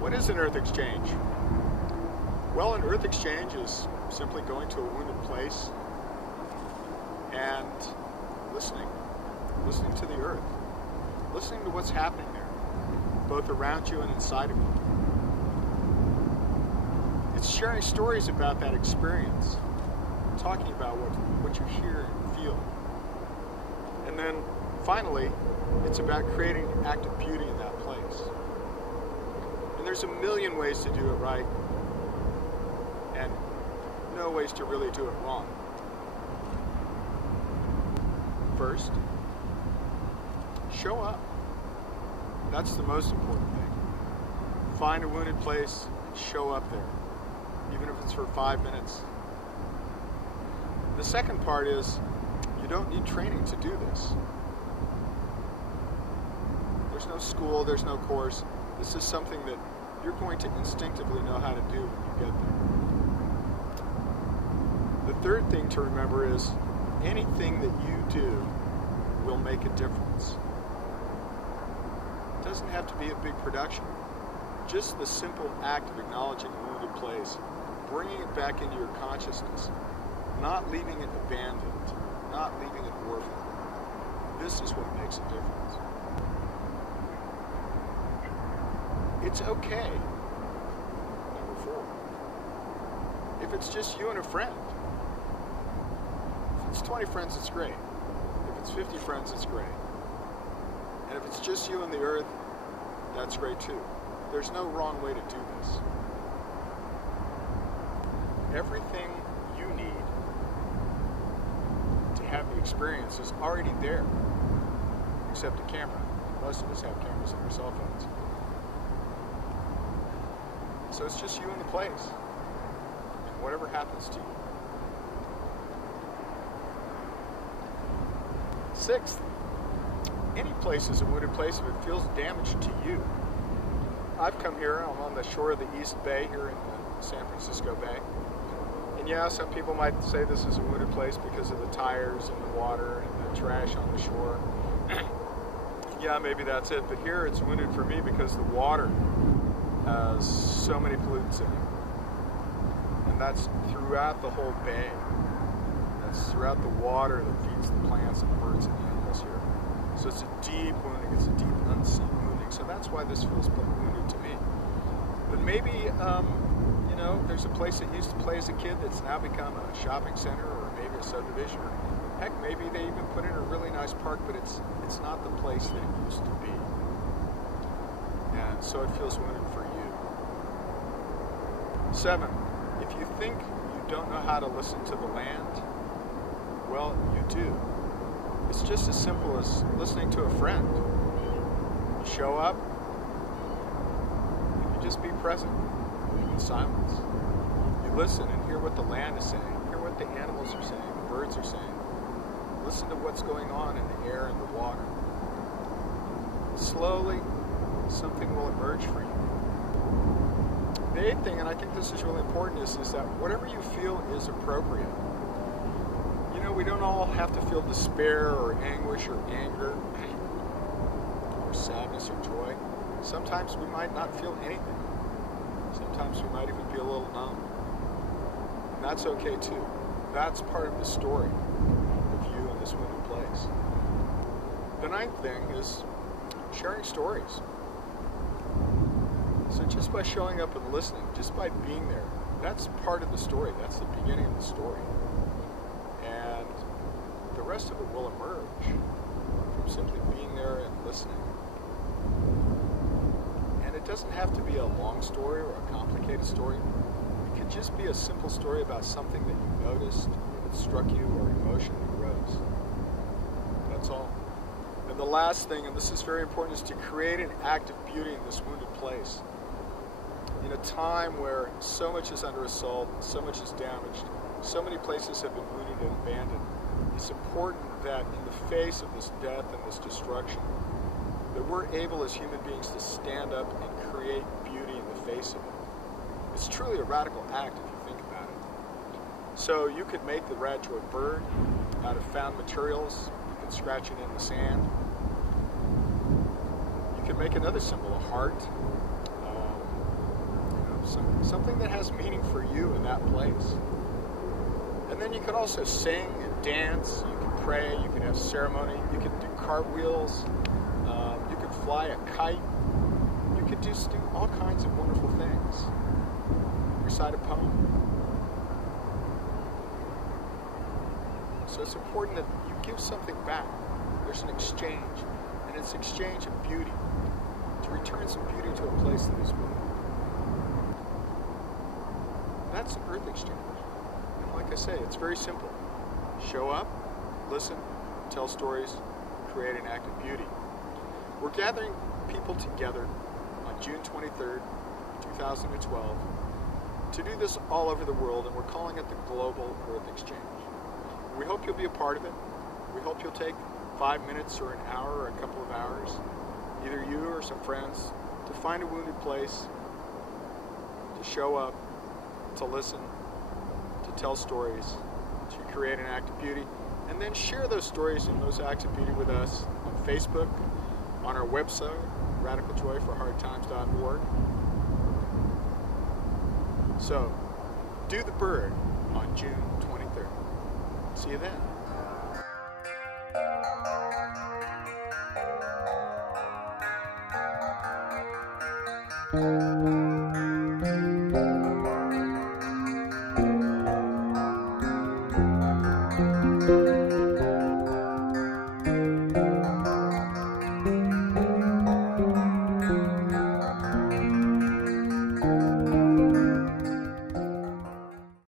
What is an earth exchange? Well, an earth exchange is simply going to a wounded place and listening to the earth, listening to what's happening there, both around you and inside of you. It's sharing stories about that experience, talking about what you hear and feel. And then finally, it's about creating an act of beauty in that place. And there's a million ways to do it right, and no ways to really do it wrong. First, show up. That's the most important thing. Find a wounded place and show up there, even if it's for 5 minutes. The second part is, you don't need training to do this. There's no school, there's no course. This is something that you're going to instinctively know how to do when you get there. The third thing to remember is anything that you do will make a difference. It doesn't have to be a big production. Just the simple act of acknowledging a wounded place, bringing it back into your consciousness, not leaving it abandoned, not leaving it orphaned. This is what makes a difference. It's okay. Number 4. If it's just you and a friend. If it's 20 friends, it's great. If it's 50 friends, it's great. And if it's just you and the earth, that's great too. There's no wrong way to do this. Everything you need to have the experience is already there, except a camera. Most of us have cameras on our cell phones. So it's just you and the place, and whatever happens to you. 6th, any place is a wounded place if it feels damaged to you. I've come here, I'm on the shore of the East Bay here in the San Francisco Bay. And yeah, some people might say this is a wounded place because of the tires and the water and the trash on the shore. Yeah, maybe that's it, but here it's wounded for me because the water has so many pollutants in it. And that's throughout the whole bay. That's throughout the water that feeds the plants and the birds and the animals here. So it's a deep wounding, it's a deep unseen wounding. So that's why this feels wounded to me. But maybe, there's a place that used to play as a kid that's now become a shopping center or maybe a subdivision. Or heck, maybe they even put in a really nice park, but it's not the place that it used to be. And so it feels wounded for you. 7, if you think you don't know how to listen to the land, well, you do. It's just as simple as listening to a friend. You show up, and you just be present in silence. You listen and hear what the land is saying, hear what the animals are saying, the birds are saying. Listen to what's going on in the air and the water. Slowly, something will emerge for you. The 8th thing, and I think this is really important, is that whatever you feel is appropriate. We don't all have to feel despair or anguish or anger or sadness or joy. Sometimes we might not feel anything. Sometimes we might even be a little numb. And that's okay too. That's part of the story of you in this wounded place. The 9th thing is sharing stories. So just by showing up and listening, just by being there, that's part of the story. That's the beginning of the story. And the rest of it will emerge from simply being there and listening. And it doesn't have to be a long story or a complicated story. It can just be a simple story about something that you noticed, or that struck you, or emotion that arose. That's all. And the last thing, and this is very important, is to create an act of beauty in this wounded place. In a time where so much is under assault, so much is damaged, so many places have been wounded and abandoned, it's important that in the face of this death and this destruction, that we're able as human beings to stand up and create beauty in the face of it. It's truly a radical act if you So you could make the Radjoy bird out of found materials. You can scratch it in the sand. You can make another symbol, a heart. Something that has meaning for you in that place. And then you can also sing and dance. You can pray. You can have ceremony. You can do cartwheels. You can fly a kite. You could just do all kinds of wonderful things. Recite a poem. So it's important that you give something back. There's an exchange, and it's exchange of beauty, to return some beauty to a place that is wounded. That's an earth exchange. And like I say, it's very simple. Show up, listen, tell stories, create an act of beauty. We're gathering people together on June 23rd, 2012, to do this all over the world, and we're calling it the Global Earth Exchange. We hope you'll be a part of it. We hope you'll take 5 minutes or an hour or a couple of hours, either you or some friends, to find a wounded place, to show up, to listen, to tell stories, to create an act of beauty, and then share those stories and those acts of beauty with us on Facebook, on our website, radicaljoyforhardtimes.org. So, do the bird on June 23rd. See you then.